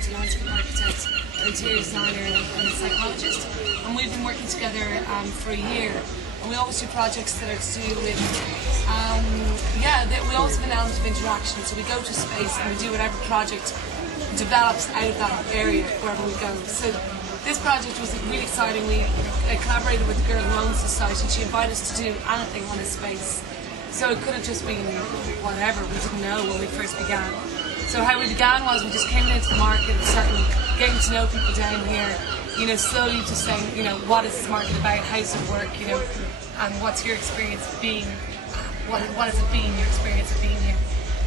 architect, a landscape architect, an interior designer and a psychologist, and we've been working together for a year. And we always do projects that are to do with, we always have an element of interaction. So we go to space and we do whatever project develops out of that area wherever we go. So this project was really exciting. We collaborated with the girl who owns the site, and she invited us to do anything on this space. So it could have just been whatever, we didn't know when we first began. So how we began was we just came into the market and started getting to know people down here, slowly just saying, what is this market about, how does it work, and what's your experience of being, what has it been, your experience of being here.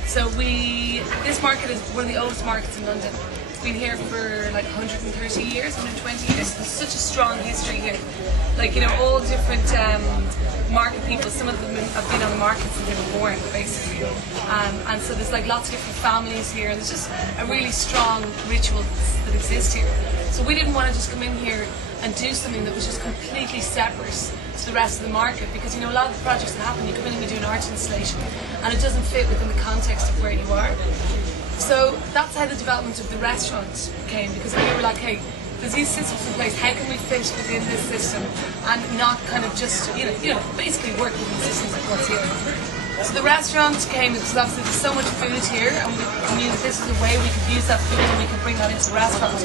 So this market is one of the oldest markets in London. It's been here for like 130 years, 120 years. There's such a strong history here. All different market people, some of them have been on the market since they were born, basically. And so there's lots of different families here, and there's just a really strong ritual that exists here. So we didn't want to just come in here and do something that was just completely separate to the rest of the market, because a lot of the projects that happen, you come in and you do an art installation and it doesn't fit within the context of where you are. So that's how the development of the restaurant came, because we were like, hey, there's these systems in place, how can we fit within this system and not kind of just, basically work within systems like what's here. So the restaurant came because obviously there's so much food here, and we knew that this is a way we could use that food and we could bring that into the restaurant.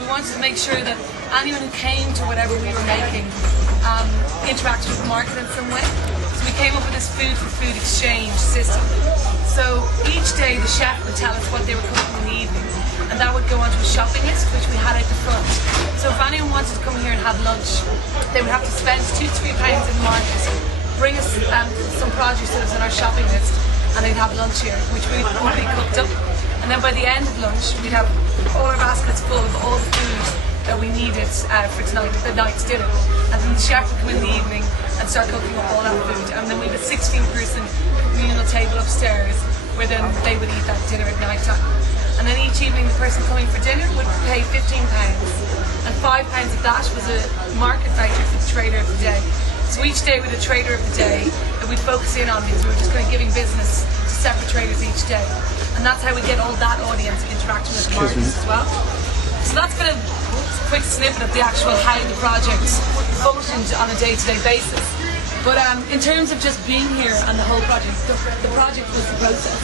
We wanted to make sure that anyone who came to whatever we were making interacted with the market in some way. So we came up with this food for food exchange system. So each day the chef would tell us what they were cooking in the evening, and that would go onto a shopping list which we had out the front. So if anyone wanted to come here and have lunch, they would have to spend £2 to £3 in the market, bring us some produce that was on our shopping list, and they'd have lunch here, which we'd already cooked up. And then by the end of lunch, we'd have all our baskets full of all the food that we needed for the night's dinner. And then the chef would come in the evening and start cooking up all that food. And then we have a 16-person communal table upstairs where then they would eat that dinner at night time. And then each evening the person coming for dinner would pay £15. And £5 of that was a market voucher for the trader of the day. So each day with a trader of the day that we'd focus in on, because we were just kind of giving business to separate traders each day. And that's how we get all that audience interacting with the markets as well. So that's kind of a quick snippet of the actual how the project functioned on a day-to-day basis. But in terms of just being here and the whole project, the project was the process.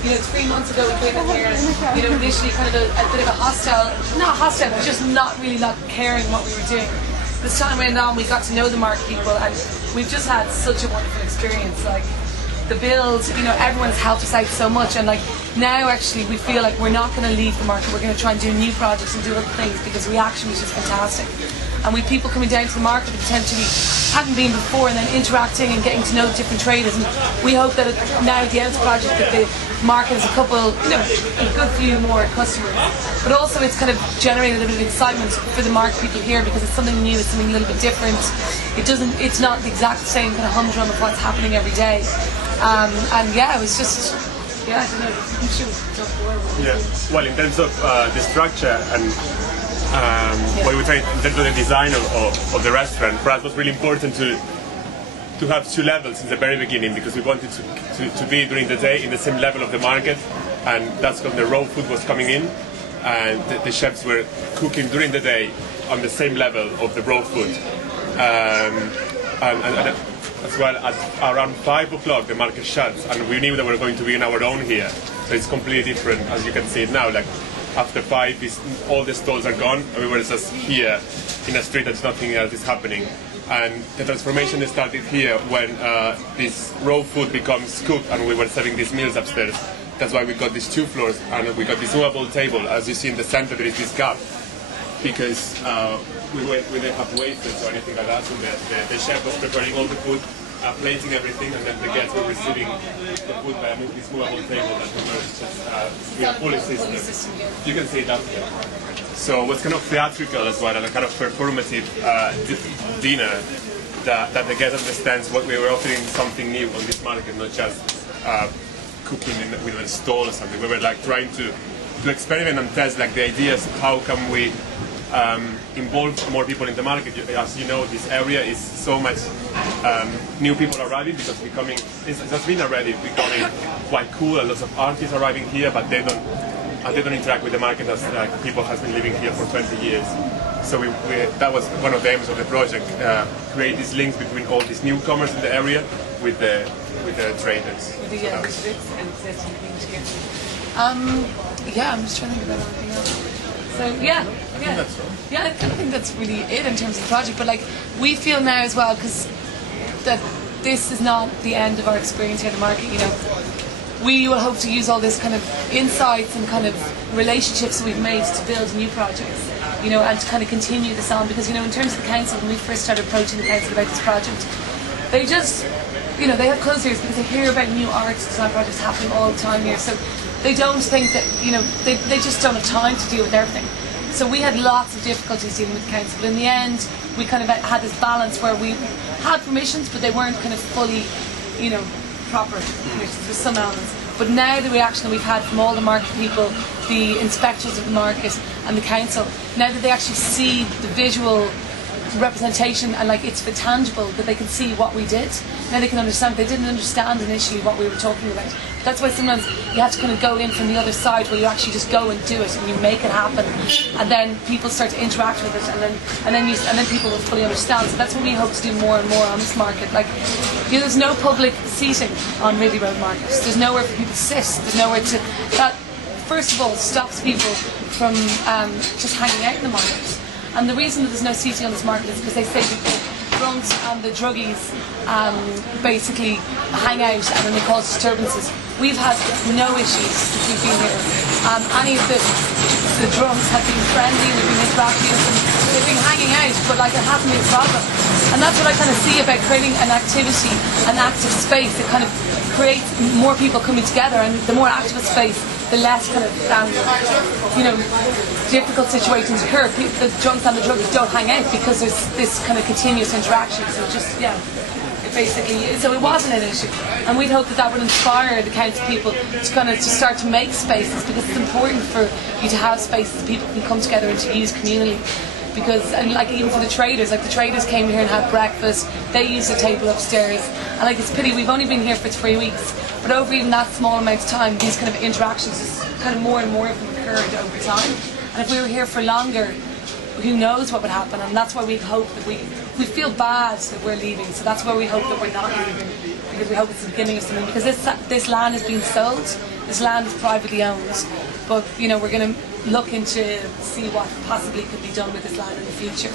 3 months ago we came in here, initially kind of a bit of a not hostile, but just not caring what we were doing. This time went on, we got to know the market people, and we've just had such a wonderful experience. The build, everyone's helped us out so much, and now actually we feel like we're not going to leave the market. We're going to try and do new projects and do other things, because the reaction was just fantastic. And with people coming down to the market that potentially hadn't been before, and then interacting and getting to know different traders. And we hope that now at the end of the project that the market has a good few more customers. But also it's kind of generated a bit of excitement for the market people here, because it's something new, it's something a little bit different. It's not the exact same kind of humdrum of what's happening every day. It was just, I don't know, I'm sure we can talk more about it. Yeah, well, in terms of the structure and what we try in terms of the design of the restaurant, for us it was really important to have 2 levels in the very beginning, because we wanted to be during the day in the same level of the market, and that's when the raw food was coming in, and the chefs were cooking during the day on the same level of the raw food. And as well, at around 5 o'clock the market shuts, and we knew that we were going to be on our own here. So it's completely different, as you can see it now. After 5, all the stalls are gone, and we were just here in a street that nothing else is happening. And the transformation started here when this raw food becomes cooked, and we were serving these meals upstairs. That's why we got these 2 floors, and we got this movable table. As you see in the center, there is this gap, because we didn't have waiters or anything like that. So the chef was preparing all the food, plating everything, and then the guests were receiving the food by this movable table that we were just fully system. You can see that here. So it was kind of theatrical as well, and a kind of performative dinner that the guest understands what we were offering, something new on this market, not just cooking with a stall or something. We were trying to experiment and test the ideas of how can we involve more people in the market. As you know, this area is so much new people arriving, because it has been already becoming quite cool. A lot of artists arriving here, but they don't and they don't interact with the market as people has been living here for 20 years. So that was one of the aims of the project, create these links between all these newcomers in the area with the traders. With the existing community. Yeah, I'm just trying to think about anything else. So yeah. I think that's all. Yeah, I think that's really it in terms of the project. But like, we feel now as well, because that this is not the end of our experience here at the market. You know, we will hope to use all this kind of insights and kind of relationships that we've made to build new projects. You know, and to kind of continue this on, because, you know, in terms of the council, when we first started approaching the council about this project, they just, you know, they have closed ears because they hear about new arts design projects happening all the time here. So they don't think that, you know, they just don't have time to deal with everything. So we had lots of difficulties dealing with the council, but in the end, we kind of had this balance where we had permissions, but they weren't kind of fully, you know, proper permissions with some elements. But now the reaction that we've had from all the market people, the inspectors of the market and the council, now that they actually see the visual representation and like it's tangible, that they can see what we did, now they can understand. They didn't understand initially what we were talking about. That's why sometimes you have to kind of go in from the other side, where you actually just go and do it and you make it happen, and then people start to interact with it, and then people will fully understand. So that's what we hope to do more and more on this market. Like, you know, there's no public seating on Ridley Road Market. There's nowhere for people to sit. There's nowhere to. That first of all stops people from just hanging out in the market. And the reason that there's no seating on this market is because they say that the drunks and the druggies basically hang out and then they cause disturbances. We've had no issues since we've been here. Any of the drunks have been friendly, they've been interacting, and they've been hanging out, but like it hasn't been a problem. And that's what I kind of see about creating an activity, an active space. It kind of creates more people coming together, and the more active space, the less kind of you know, difficult situations occur. The drunks and the druggies don't hang out because there's this kind of continuous interaction. So just so it wasn't an issue, and we'd hope that that would inspire the council people to kind of to start to make spaces, because it's important for you to have spaces people can come together and to use communally. Because, and like even for the traders, like the traders came here and had breakfast, they used a table upstairs, and like it's a pity we've only been here for 3 weeks, but over even that small amount of time, these kind of interactions, just kind of more and more of them occurred over time. And if we were here for longer, who knows what would happen? And that's why we hope that we feel bad that we're leaving, so that's why we hope that we're not leaving, because we hope it's the beginning of something. Because this land is being sold, this land is privately owned, but you know, we're going to look into see what possibly could be done with this land in the future.